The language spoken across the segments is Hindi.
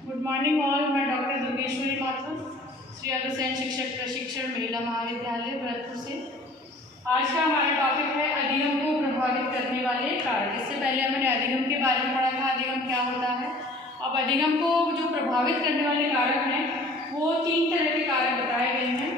Good morning all. मैं डॉक्टर दुर्गेश्वरी माथुर, श्री अग्रसेन शिक्षक प्रशिक्षण महिला महाविद्यालय भरतपुर से। आज का हमारा टॉपिक है अधिगम को प्रभावित करने वाले कारक। इससे पहले हमने अधिगम के बारे में पढ़ा था, अधिगम क्या होता है। अब अधिगम को जो प्रभावित करने वाले कारक हैं वो 3 तरह के कारक बताए गए हैं।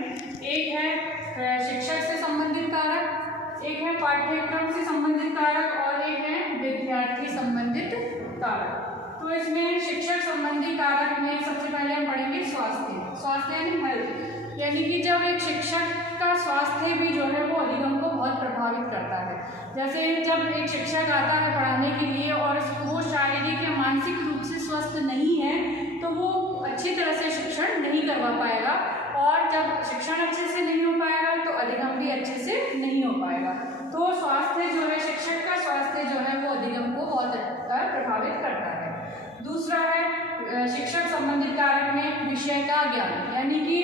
एक है शिक्षक से संबंधित कारक, एक है पाठ्यक्रम से संबंधित कारक और एक है विद्यार्थी संबंधित कारक। तो इसमें शिक्षक संबंधी कारक में सबसे पहले हम पढ़ेंगे स्वास्थ्य यानी हेल्थ, यानी कि जब एक शिक्षक का स्वास्थ्य भी जो है वो अधिगम को बहुत प्रभावित करता है। जैसे जब एक शिक्षक आता है पढ़ाने के लिए और वो शारीरिक या मानसिक रूप से स्वस्थ नहीं है तो वो अच्छी तरह से शिक्षण नहीं करवा पाएगा, और जब शिक्षण अच्छे से नहीं हो पाएगा तो अधिगम भी अच्छे से नहीं हो पाएगा। तो स्वास्थ्य जो है, शिक्षक का स्वास्थ्य जो है वो अधिगम को बहुत प्रभावित करता है। दूसरा है शिक्षक संबंधित कारक में विषय का ज्ञान, यानी कि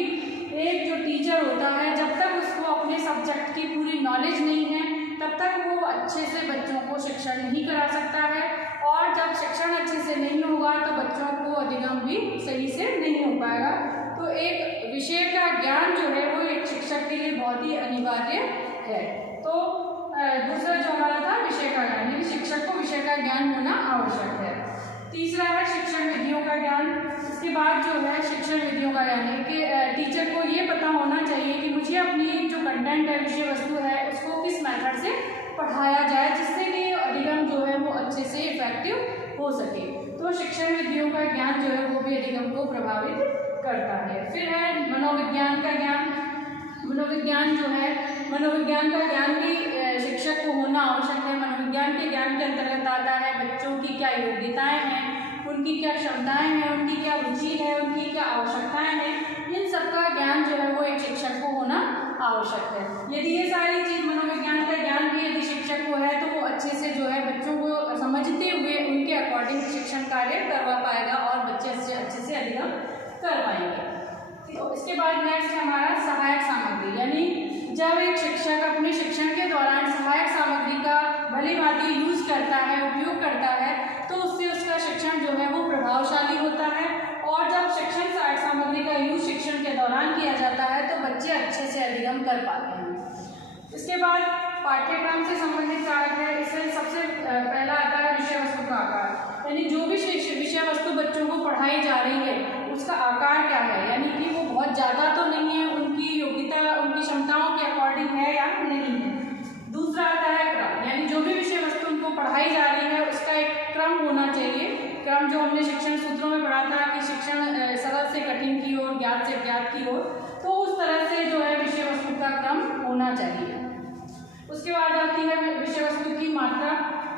एक जो टीचर होता है जब तक उसको अपने सब्जेक्ट की पूरी नॉलेज नहीं है तब तक वो अच्छे से बच्चों को शिक्षण नहीं करा सकता है, और जब शिक्षण अच्छे से नहीं होगा तो बच्चों को अधिगम भी सही से नहीं हो पाएगा। तो एक विषय का ज्ञान जो है वो एक शिक्षक के लिए बहुत ही अनिवार्य है। तो दूसरा जो हमारा था विषय का ज्ञान, यानी शिक्षक को विषय का ज्ञान होना आवश्यक है। तीसरा है शिक्षण विधियों का ज्ञान। इसके बाद जो है शिक्षण विधियों का ज्ञान है कि टीचर को ये पता होना चाहिए कि मुझे अपनी जो कंटेंट है, विषय वस्तु है, उसको किस मेथड से पढ़ाया जाए जिससे कि अधिगम जो है वो अच्छे से इफेक्टिव हो सके। तो शिक्षण विधियों का ज्ञान जो है वो भी अधिगम को प्रभावित करता है। फिर है मनोविज्ञान का ज्ञान। मनोविज्ञान जो है, मनोविज्ञान का ज्ञान भी शिक्षक को होना आवश्यक है। मनोविज्ञान के ज्ञान के अंतर्गत आता है बच्चों की क्या योग्यताएं हैं, उनकी क्या क्षमताएं हैं, उनकी क्या रुचि है, उनकी क्या आवश्यकताएं हैं, इन सब का ज्ञान जो है वो एक शिक्षक को होना आवश्यक है। यदि ये सारी चीज़ मनोविज्ञान का ज्ञान भी यदि शिक्षक को है तो वो अच्छे से जो है बच्चों को समझते हुए उनके अकॉर्डिंग शिक्षण कार्य करवा पाएगा और बच्चे अच्छे से अधिगम कर पाएंगे। तो इसके बाद नेक्स्ट हमारा सहायक सामग्री, यानी जब एक शिक्षक अपने शिक्षण के दौरान सहायक सामग्री का भली भांति यूज करता है, उपयोग करता है, तो उससे उसका शिक्षण जो है वो प्रभावशाली होता है। और जब शिक्षण सहायक सामग्री का यूज शिक्षण के दौरान किया जाता है तो बच्चे अच्छे से अधिगम कर पाते हैं। इसके बाद पाठ्यक्रम से संबंधित कारक है। इससे सबसे पहला आता है विषय वस्तु का आकार, यानी जो भी विषय वस्तु बच्चों को पढ़ाई जा रही है उसका आकार क्या है, यानी कि वो बहुत ज़्यादा तो नहीं है, उनकी योग्यता उनकी क्षमताओं के अकॉर्डिंग है या नहीं है। दूसरा आता है क्रम, यानी जो भी विषय वस्तु उनको पढ़ाई जा रही है उसका एक क्रम होना चाहिए। क्रम जो हमने शिक्षण सूत्रों में पढ़ा था कि शिक्षण सरल से कठिन की ओर, ज्ञात से ज्ञात की ओर, तो उस तरह से जो है विषय वस्तु का क्रम होना चाहिए। उसके बाद आती है विषय वस्तु की मात्रा,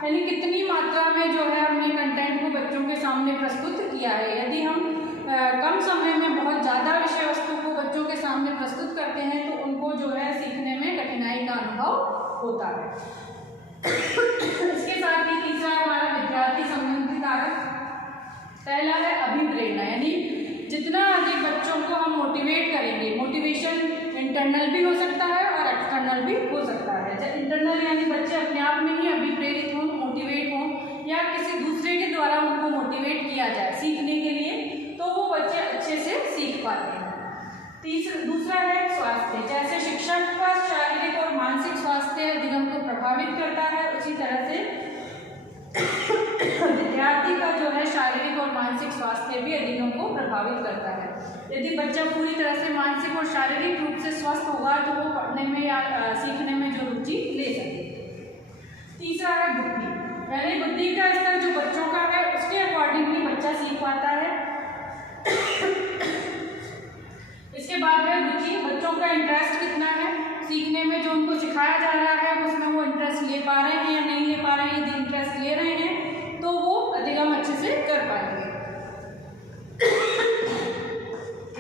यानी कितनी मात्रा में जो है हमने कंटेंट को बच्चों के सामने प्रस्तुत किया है। यदि हम कम समय में बहुत ज़्यादा विषय वस्तु को बच्चों के सामने प्रस्तुत करते हैं तो उनको जो है सीखने में कठिनाई का अनुभव होता है। इसके साथ ही तीसरा हमारा विद्यार्थी संबंधी कारक। पहला है अभिप्रेरणा, यानी जितना अधिक बच्चों को हम मोटिवेट करेंगे, मोटिवेशन इंटरनल भी हो सकता है और एक्सटर्नल भी हो सकता है। इंटरनल यानी बच्चे अपने आप में ही अभिप्रेरित हों, मोटिवेट हों, या किसी दूसरे के द्वारा उनको मोटिवेट किया जाए सीखने के लिए, तो वो बच्चे अच्छे से सीख पाते हैं। दूसरा है स्वास्थ्य। जैसे शिक्षक का शारीरिक और मानसिक स्वास्थ्य अधिगम को प्रभावित करता है, उसी तरह से विद्यार्थी का जो है शारीरिक और मानसिक स्वास्थ्य भी अधिगम को प्रभावित करता है। यदि बच्चा पूरी तरह से मानसिक और शारीरिक रूप से स्वस्थ होगा तो वो पढ़ने में या सीखने में जो रुचि ले सके। तीसरा है बुद्धि, यानी बुद्धि का स्तर जो बच्चों का है उसके अकॉर्डिंगली बच्चा सीख पाता है। इसके बाद है रुचि, बच्चों का इंटरेस्ट कितना है सीखने में, जो उनको सिखाया जा रहा है उसमें वो इंटरेस्ट ले पा रहे हैं या नहीं ले पा रहे हैं। यदि इंटरेस्ट ले रहे हैं तो वो अधिगम अच्छे से कर पाएंगे।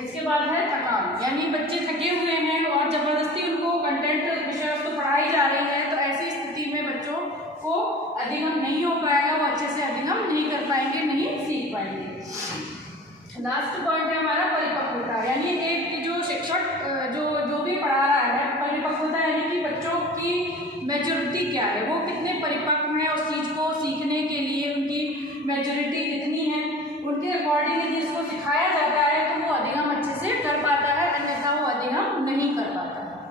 इसके बाद है थकान, यानी बच्चे थके हुए हैं और जबरदस्ती उनको कंटेंट विषय वस्तु पढ़ाई जा रही है, तो ऐसी स्थिति में बच्चों को अधिगम नहीं हो पाएगा, वो अच्छे से अधिगम नहीं कर पाएंगे, नहीं सीख पाएंगे। लास्ट पॉइंट है हमारा परिपक्वता, यानी एक जो शिक्षक जो भी पढ़ा रहा है, परिपक्वता यानी कि बच्चों की मैच्योरिटी क्या है, वो कितने परिपक्व हैं उस चीज़ को सीखने के लिए, उनकी मैच्योरिटी कितनी है, उनके अकॉर्डिंग यदि इसको नहीं कर पाता है।